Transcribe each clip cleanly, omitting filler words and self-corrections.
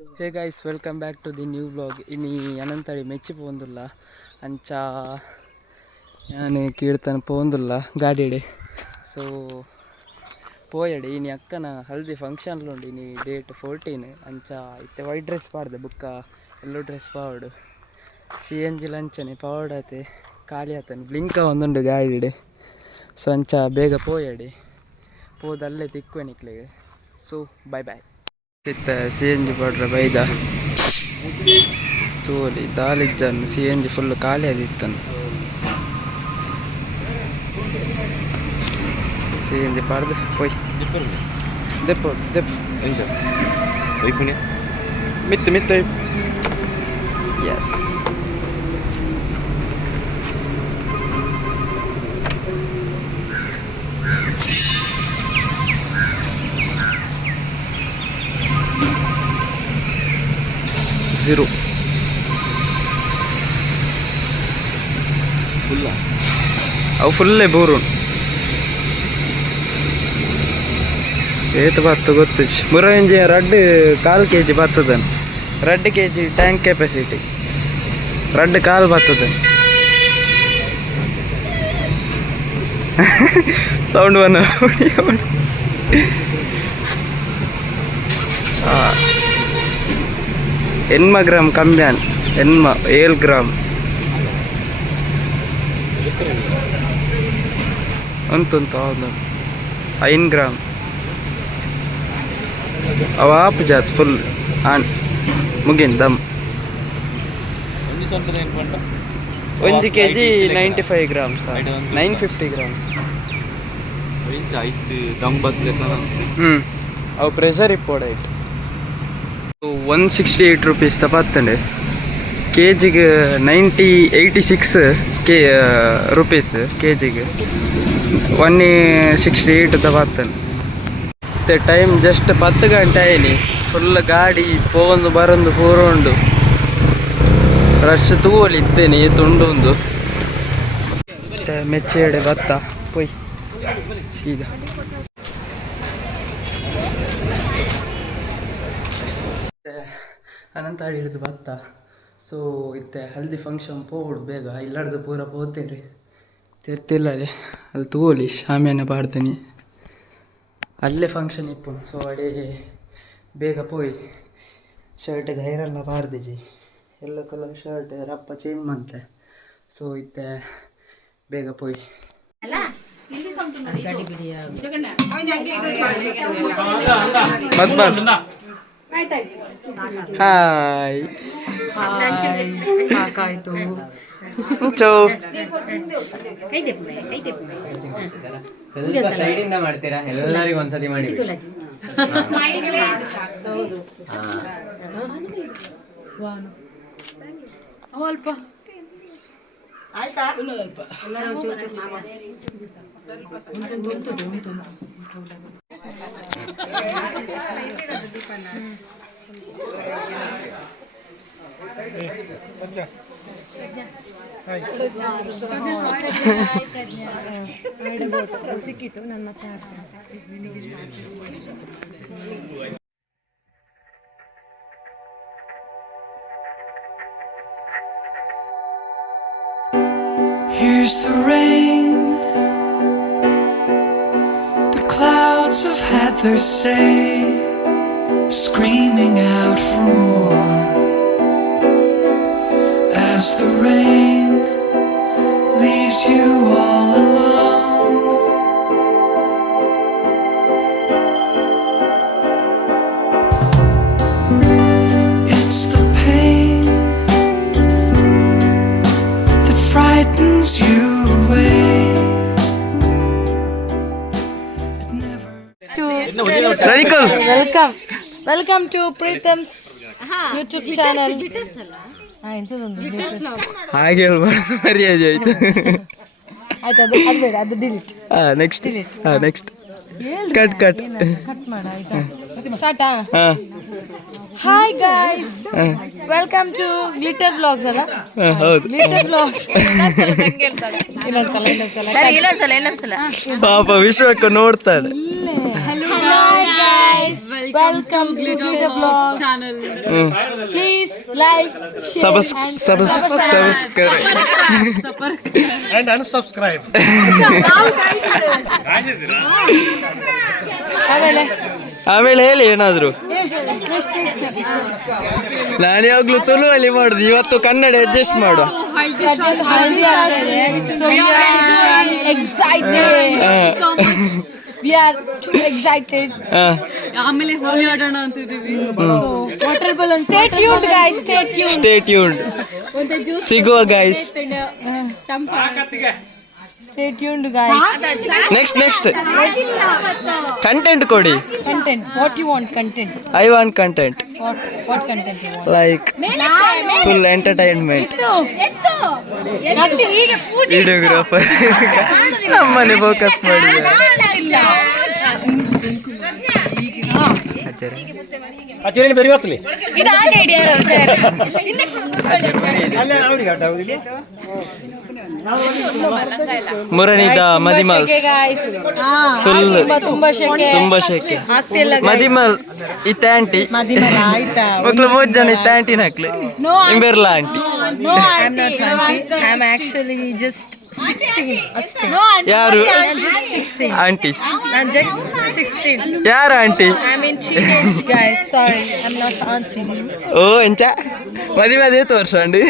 Hey guys welcome back to the new vlog. ಇನಿ ಅನಂತಳಿ ಮೆಚ್ಚಿ ಪೋಂದುಲ್ಲ ಅಂಚ ನಾನು ಕೀರ್ತನ ಪೋಂದುಲ್ಲ ಗಾಡಿಡೆ. ಸೊ ಪೋಯಡೆ ಇನಿ ಅಕ್ಕನ ಹಲ್ದಿ ಫಂಕ್ಷನ್ಲುಂಡು ಇನಿ ಡೇಟ್ 14 ಅಂಚ ಇತ್ತೆ ವೈಟ್ ಡ್ರೆಸ್ ಪಾಡ್ದೆ ಬುಕ್ಕ ಎಲ್ಲೋ ಡ್ರೆಸ್ ಪಾವಡು CNG ಲಂಚನೆ ಪಾವಡತೆ ಖಾಲಿ ಆತನು ಬ್ಲಿಂಕ ಒಂದುಂಡು ಗಾಡಿಡೆ. ಸೊ ಅಂಚ ಬೇಗ ಪೋಯಡೆ ಪೋದು ಅಲ್ಲೇ ತಿಕ್ಕುವೆ ನಿಕ್ಲೆಗೆ. ಸೊ ಬಾಯ್ ಬಾಯ್. ಇತ್ತ CNG ಪಡ್ರೆ ಬೈದ ತೋಲಿ ದಾಲಿಜ್ಜನ್ನು CNG ಫುಲ್ ಖಾಲಿ ಆದಿತ್ತನು. CNG ಪಡ್ದು ಪೋಯ್ ದೆಪ್ಪು ದೆಪ್ಪು ಎಂಜ ಒಯ್ಪುಣೆ ಮಿತ್ತು ಮಿತ್ತು ಎಸ್. ಝೀರೋ ಫುಲ್ಲ ಅವು ಫುಲ್ಲೇ ಬೋರು ಏತು ಬತ್ತು ಗೊತ್ತು ಮುರಂಜಿ ರಡ್ಡು 1/4 kg ಬರ್ತದನು. 2 kg ಟ್ಯಾಂಕ್ ಕೆಪಾಸಿಟಿ 2 ಕಾಲು ಬರ್ತದನು. ಸೌಂಡ್ ಬನ್ನ ಎನ್ಮ ಗ್ರಾಮ್ ಕಮ್ಮಿಯಾನ್ ಎನ್ಮ 7 ಗ್ರಾಮ್ ಅಂತಂತ 5 ಗ್ರಾಮ್ ಅವ ಆಪ್ ಜಾತ್ ಫುಲ್ ಆನ್ ಮುಗಿನ್ ದಮ್. 1 kg 95 grams 950 grams. ಅವು ಪ್ರೆಷರ್ ಇಪ್ಪೋಡ ಇಟ್ಟು 168 rupees ತಪಾತ್ತಂಡೆ. KGಗೆ 86 rupees KGಗೆ 168 ತಪಾತ್ತಂಡೆ. ಮತ್ತು ಟೈಮ್ ಜಸ್ಟ್ 10 ಗಂಟೆ ಆಯ್ನಿ. ಫುಲ್ ಗಾಡಿ ಪೋಂದು ಬರೊಂದು ಪೂರೊಂಡು ರಶ್ ತೂವಲಿ ಇತ್ತೇನೆ ತುಂಡು ಒಂದು ಮತ್ತು ಮೆಚ್ಚೆಡೆ ಬತ್ತ ಪೊಯ್ ಸೀದಾ ಅನಂತಾಡಿ ಹಿಡಿದು ಬತ್ತ. ಸೊ ಇತ್ತೆ ಹಲ್ದಿ ಫಂಕ್ಷನ್ ಪೋಡು ಬೇಗ ಇಲ್ಲಾಡ್ದು ಪೂರ ಪೋತೇನೆ ತೆತ್ತಿಲ್ಲ ಅಲ್ಲಿ ತಗೋಲಿ ಶಾಮಿಯಾನ ಪಾಡ್ತೀನಿ ಅಲ್ಲೇ ಫಂಕ್ಷನ್ ಇಪ್ಪು. ಸೊ ಅಡೇ ಬೇಗ ಪೋಯ್ ಶರ್ಟಿಗೆ ಹೈರೆಲ್ಲ ಪಾಡ್ದಿಜಿ ಎಲ್ಲೋ ಕಲರ್ ಶರ್ಟ್ ರಪ್ಪ ಚೇಂಜ್ ಮಾಡ್ತೆ. ಸೊ ಇತ್ತೆ ಬೇಗ ಪೋಯ್ ಹಾಯ್ ಸಾಕಾಯ್ತು. ಸೈಡಿಂದ ಮಾಡ್ತೀರಾ ಎಲ್ಲರಿಗೂ ಒಂದ್ಸತಿ ಮಾಡಿ ಅಲ್ಪ ಆಯ್ತಾ ಸಿಕ್ಕಿತ್ತು ನನ್ನ Here's the rain. The clouds have had their say, screaming out for more. As the rain leaves you all alone, it's the pain that frightens you away. It never Welcome to Pritam's YouTube channel. ಹಾಗೆ ಹೇಳ್ಬಾರ್ದು ಮರ್ಯಾದೆ ಆಯ್ತು. ಆಯ್ತು ಅದು ಬೇಡ, ಅದು delete. Next next cut cut ಮಾಡ ಆಯ್ತಾ. ಸ್ಟಾರ್ಟಾ? Hi guys, welcome to glitter vlogs ಅಲ್ಲ? ಹೌದು ಗ್ಲಿಟರ್ ವ್ಲಾಗ್ಸ್. ಇನ್ನೊಂದ್ಸಲ ಪಾಪ ವಿಶ್ವಕ್ಕೆ ನೋಡ್ತಾಳೆ. Hello guys, Welcome to Glitter Vlogs channel. Please like, share, and Subscribe. and unsubscribe. ಆಮೇಲೆ ಹೇಳಿ ಏನಾದ್ರು. ನಾನು ಯಾವಾಗ್ಲೂ ತುಳುವಲ್ಲಿ ಮಾಡುದು, ಇವತ್ತು ಕನ್ನಡ ಅಡ್ಜಸ್ಟ್ ಮಾಡುವ. So we are excited. We are too excited. ಆಮೇಲೆ ಹೋಲಿ ಆಡೋಣ ಅಂತಿದ್ದೀವಿ. So water balloon. Stay tuned, guys. Stay tuned. Stay tuned. ಸಿಗುವ guys. Stay tuned, guys. Next content ಕೊಡಿ. Content. What you want? Content. I want content What content you want? Like full entertainment. Videographer ನಮ್ಮನೆ focus ಮಾಡಿ. ಆಚರಣೆ ಬೇರೆ ಗೊತ್ತಲಿ ಅಲ್ಲ ಅವ್ರಿಗೆ ಅಡ್ಡ ಹೌದಿಲ್ಲ ಮುರಣಿದ ಮದಿಮಲ್ Okay, guys. ಫುಲ್ ತುಂಬಾ ಶೆಕೆ. ತುಂಬಾ ಶೆಕೆ. ಆಗ್ತಿಲ್ಲ guys. ಮದಿಮಲ್ ಇತ್ತ ಆಂಟಿ ಮಕ್ಳು 3 ಜನ ಇತ್ತ ಆಂಟಿ ನಕ್ಲು ಇಂಬೆರ್ಲ aunty. I'm not Hanchi. I'm actually just 16. ಯಾರು I'm just 16. Aunties? I'm just 16. ಯಾರು aunty? I'm in teenage, guys. Sorry, I'm not Hanchi. ಓ ಎಂಚ ಮದುವೆ ತೋರ್ಸ ಅಂಡಿ.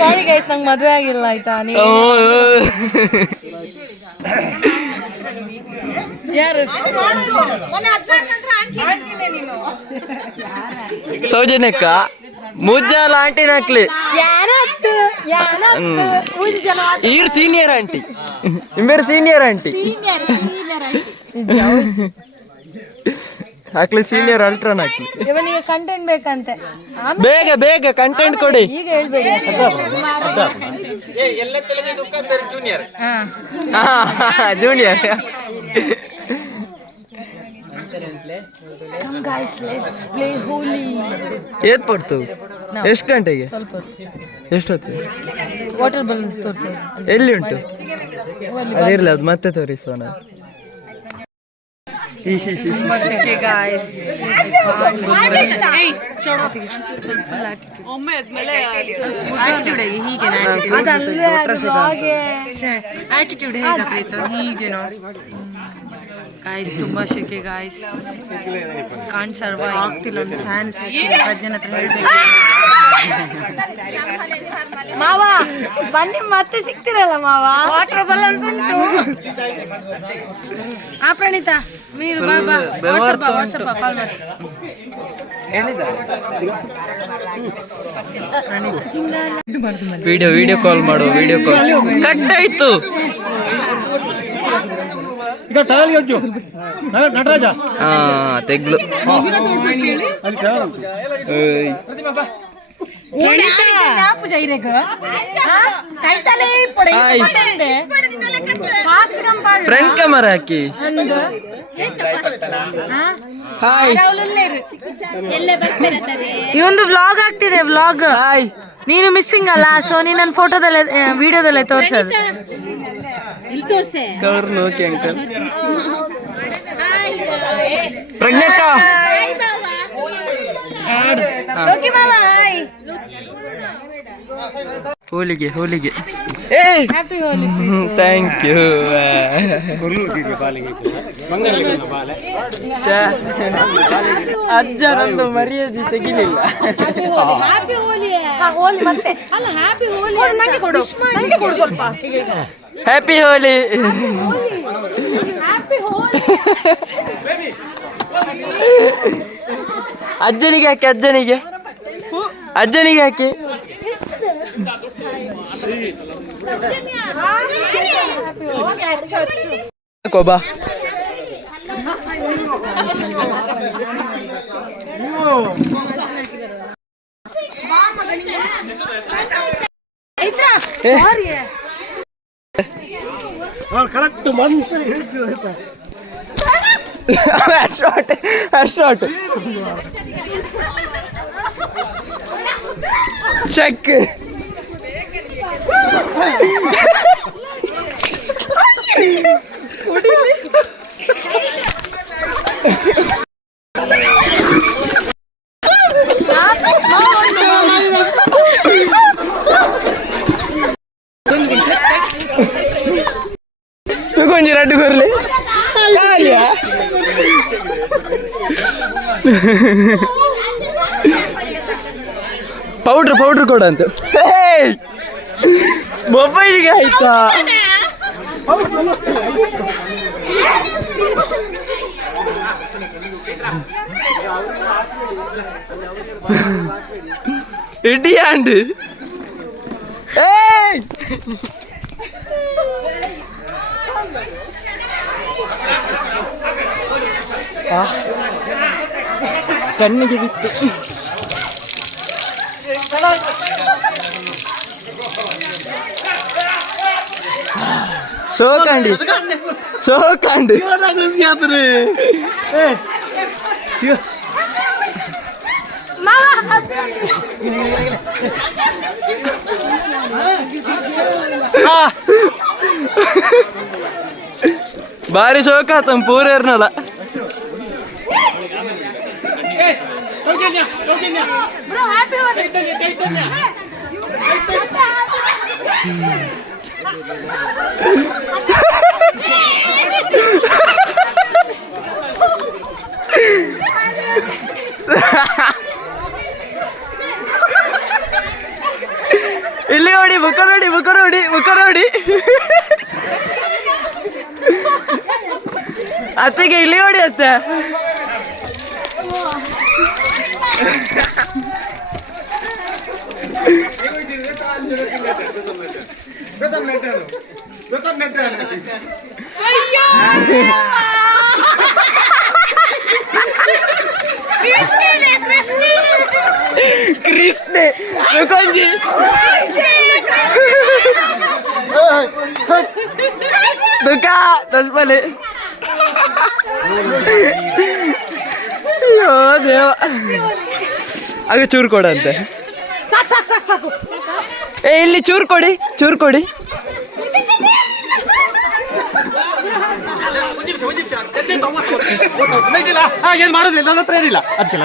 Sorry, guys. ನಂಗೆ ಮದುವೆ ಆಗಿಲ್ಲ ಆಯ್ತಾ ನೀವು ಯಾರು ಸೌಜನ್ಯಕ್ಕ ಮುಜ್ಜಾಲ ಆಂಟಿ ನಕ್ಲಿ ಈರ್ ಸೀನಿಯರ್ ಆಂಟಿ ಇಂಬೇರ್ ಸೀನಿಯರ್ ಆಂಟಿ ಹಾಕ್ಲಿ ಸೀನಿಯರ್ ಅಲ್ಟ್ರಾನ್ ಹಾಕ್ಲಿ. ಇವನಿಗೆ ಕಂಟೆಂಟ್ ಬೇಕಂತೆ ಬೇಗ ಕಂಟೆಂಟ್ ಕೊಡಿ. ಈಗ ಹೇಳ್ಬೇಡಿ. Junior. Come guys, let's play Holi. ಏತ್ ಪಡ್ತು ಎಷ್ಟು ಗಂಟೆಗೆ? ಎಷ್ಟೊತ್ತು? ವಾಟರ್ ಬಲೂನ್ಸ್ ತೋರಿಸು. ಎಲ್ಲಿ ಉಂಟು? ಅದಿರ್ಲಿ, ಅದು ಮತ್ತೆ ತೋರಿಸೋಣ. guys. ಒಮ್ಮೆ ಆದ್ಮೇಲೆ ಗಾಯ್ಸ್ ತುಂಬಾ ಶೆಕೆ ಗಾಯ್ಸ್. ಕಾಣ್ ಸರ್ವೈವ್ ಆಗ್ತಿಲ್ಲ. ಒಂದು ಫ್ಯಾನ್ ಪ್ರಜ್ಞನ ಹತ್ರ ಹೇಳ್ಬೇಕು. ಮಾವ ಬನ್ನಿ ಮತ್ತೆ ಸಿಗ್ತಿರಲ್ಲ ಮಾವ. ವಾಟರ್ ಬಲೂನ್ಸ್ ಉಂಟು. ಪ್ರಣೀತಾ మీరు ಬಾಬಾ ವಾಟ್ಸಪ್ ಕಾಲ್ ಮಾಡಿ. ವಿಡಿಯೋ ಕಾಲ್ ಮಾಡು. ವಿಡಿಯೋ ಕಾಲ್ ಕಟ್ ಆಯ್ತು. ಈಗ ಟಗಲ್ಗೆ ಅಜ್ಜು ನಟರಾಜ ತೆಗ್ಲು. ಫ್ರಂಟ್ ಕ್ಯಾಮರಾ ಹಾಕಿ. ಹಾಯ್. ಈ ಒಂದು ವ್ಲಾಗ್ ಆಗ್ತಿದೆ. ವ್ಲಾಗ್ ನೀನು ಮಿಸ್ಸಿಂಗ್ ಅಲ್ಲ, ಸೊ ನೀನು ನನ್ನ ಫೋಟೋದಲ್ಲೇ ವಿಡಿಯೋದಲ್ಲೇ ತೋರ್ಸೋದು. ಕವರ್ಲು ಓಕೆ ಅಂಕಲ್. ಪ್ರಜ್ಞಕ್ಕ ಹೋಲಿಗೆ ಹ್ಯಾಪಿ ಹೋಲಿ. Thank you. ಅಜ್ಜ ನಂದು ಮರ್ಯಾದೆ ತೆಗಿಲಿಲ್ಲ. ಹ್ಯಾಪಿ ಹೋಲಿ. ಹೋಲಿ ಮತ್ತೆ ಅಲ್ಲ, ಹ್ಯಾಪಿ ಹೋಲಿ ನನಗೆ ಕೊಡು, ನನಗೆ ಕೊಡು ಸ್ವಲ್ಪ. ಹ್ಯಾಪಿ ಹೋಲಿ. ಹ್ಯಾಪಿ ಹೋಲಿ. ಅಜ್ಜನಿಗೆ ಹಾಕಿ. ಅಜ್ಜನಿಗೆ ಹಾಕಿ. ಬಾ. ಕರೆಕ್ಟ್ ಮನ್ಸಲ್ಲಿ ಹೇಳ್ತೀವಿ. Short check. तू कोणची रड्डू करले ಪೌಡ್ರ್ ಕೊಡು ಅಂತ ಮೊಬೈಲಿಗೆ ಆಯ್ತಾ ಇಡಿಯಾಂಡ್ ಕಣ್ಣಿಗೆ ಬಿತ್ತು ಸೋಕಂಡಿ ಭಾರಿ ಶೋಕ ಆತ ಪೂರ ಇರ್ನಲ್ಲ ಇಲ್ಲಿ ನೋಡಿ ಮುಖ ನೋಡಿ ಅತ್ತಿಗೆ ಇಲ್ಲಿ ನೋಡಿ ಅತ್ತೆ ಕೃಷ್ಣೆ ಕೊಂಜಿ ದುಃಖ ದಸ್ಪಲೆ ಅಯ್ಯೋ ದೇವ ಆಗ ಚೂರು ಕೊಡಂತೆ ಸಾಕು ಏ ಇಲ್ಲಿ ಚೂರು ಕೊಡಿ ಏನ್ ಮಾಡೋದಿಲ್ಲ ನನ್ನ ಹತ್ರ ಏನಿಲ್ಲ ಅದಕ್ಕೆಲ್ಲ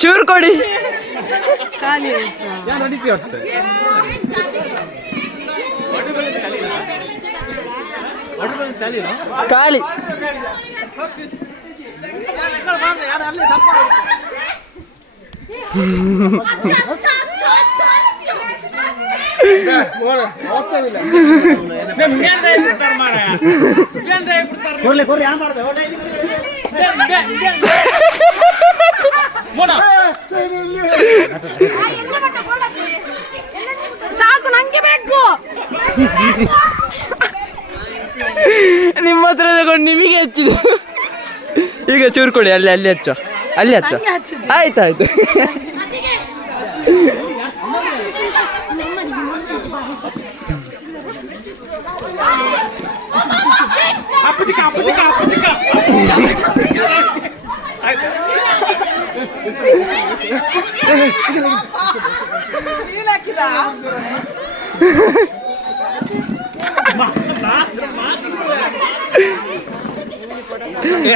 ಚೂರು ಕೊಡಿ ಖಾಲಿ ಸಾಕು ನಂಗೆ ಬೇಕು ನಿಮ್ಮ ಹತ್ರ ತಗೊಂಡು ನಿಮಗೆ ಹಚ್ಚಿದ್ದು ಈಗ ಚೂರು ಕೊಡಿ ಅಲ್ಲಿ ಹಚ್ಚು ಆಯ್ತು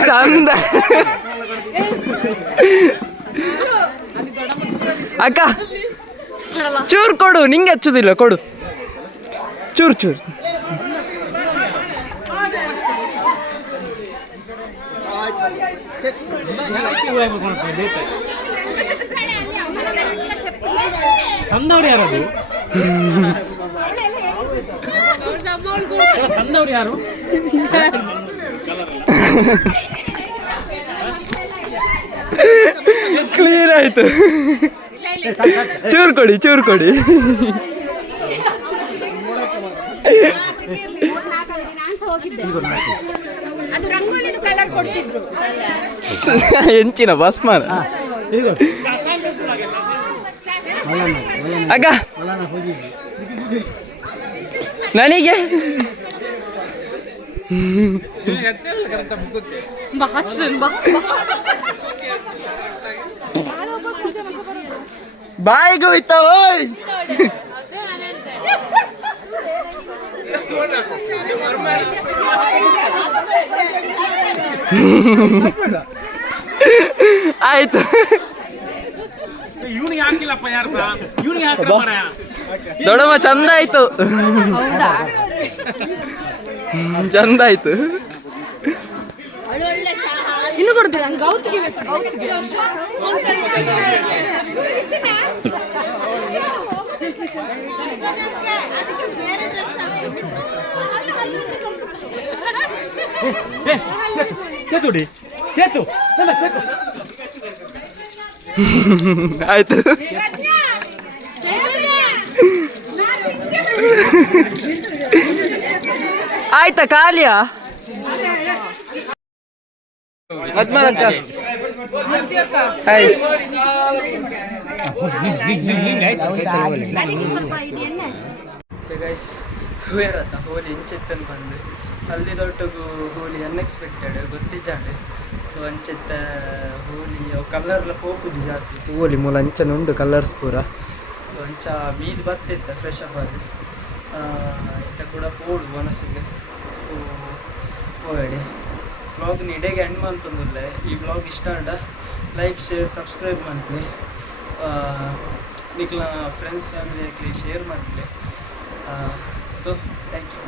ಚಂದ ಅಕ್ಕ ಚೂರು ಕೊಡು, ನಿಂಗೆ ಹಚ್ಚುದಿಲ್ಲ, ಕೊಡು ಚೂರು ಚೂರು. ತಂದವ್ರು ಯಾರದು? ತಂದವ್ರು ಯಾರು? ಕ್ಲೀನ್ ಆಯ್ತು. ಚೂರು ಕೊಡಿ, ಚೂರು ಕೊಡಿ. ಹೆಂಚಿನ ಭಸ್ಮಾನ ಅಕ್ಕ ನನಗೆ ಬಾ ಹಚ್ಚಿದ್ದೇನೆ ಬಾ ಬಾಯಿಗೆ ಹೋಯ್ತಾವ ಆಯ್ತು ಇವನಿಗೆ ಹಾಕಿಲ್ಲಪ್ಪ ಯಾರು ಇವನಿಗೆ ಹಾಕಿಲ್ಲ ಮಾರಾಯ. ದೊಡ್ಡಮ್ಮ ಚಂದ ಆಯ್ತು ಚಂದ ಆಯ್ತು ಇನ್ನು ಕೊಡ್ತೀನಿ ನಂಗೆ ಗೌತಿಗೆ ಬೇಕು ಗೌತಿಗೆ ಚೇತುಡಿ ಚೇತು ನನ್ನ ಚೇತು ಆಯ್ತು ಆಯ್ತಾ ಖಾಲಿಯಾ ಮದ್ಮಲಕ್ಕ ಹಾಯ್ ಗೈಸ್ ಸುವೇರತ್ತ ಹೋಲಿ ಇಂಚೆತ್ತನ್ ಬಂದು ಹಲ್ದಿ ದೊಡ್ಡಗೂ ಹೋಲಿ ಅನ್ಎಕ್ಸ್ಪೆಕ್ಟೆಡ್ ಗೊತ್ತಿದ್ದಾಳೆ ಸೊ ಅಂಚೆತ್ತ ಹೋಲಿ ಅವು ಕಲರ್ಲ ಪೋಪುಜಿ ಜಾಸ್ತಿ ಹೋಲಿ ಮೂಲ ಅಂಚನ ಉಂಡು ಕಲರ್ಸ್ ಪೂರ ಸೊ ಅಂಚ ಬೀದ್ ಬತ್ತಿತ್ತ ಫ್ರೆಶ್ ಅಪ್ ಆಗಿ ಇತ್ತ ಕೂಡ ಪೋಡು ಮನಸ್ಸಿಗೆ ಸೊ ಹೋಗಡಿ ಬ್ಲಾಗ್ ಇಡೆಗೆ ಎಂಡ್ ಮಂತಂದುಲ್ಲ ಈ ಬ್ಲಾಗ್ ಇಷ್ಟ ಆಡ ಲೈಕ್ ಶೇರ್ ಸಬ್ಸ್ಕ್ರೈಬ್ ಮಾಡ್ಲಿ ನಿಕ್ಲ ಫ್ರೆಂಡ್ಸ್ ಫ್ಯಾಮಿಲಿ ಆಗಲಿ ಶೇರ್ ಮಾಡ್ಲಿ ಸೊ ಥ್ಯಾಂಕ್ ಯು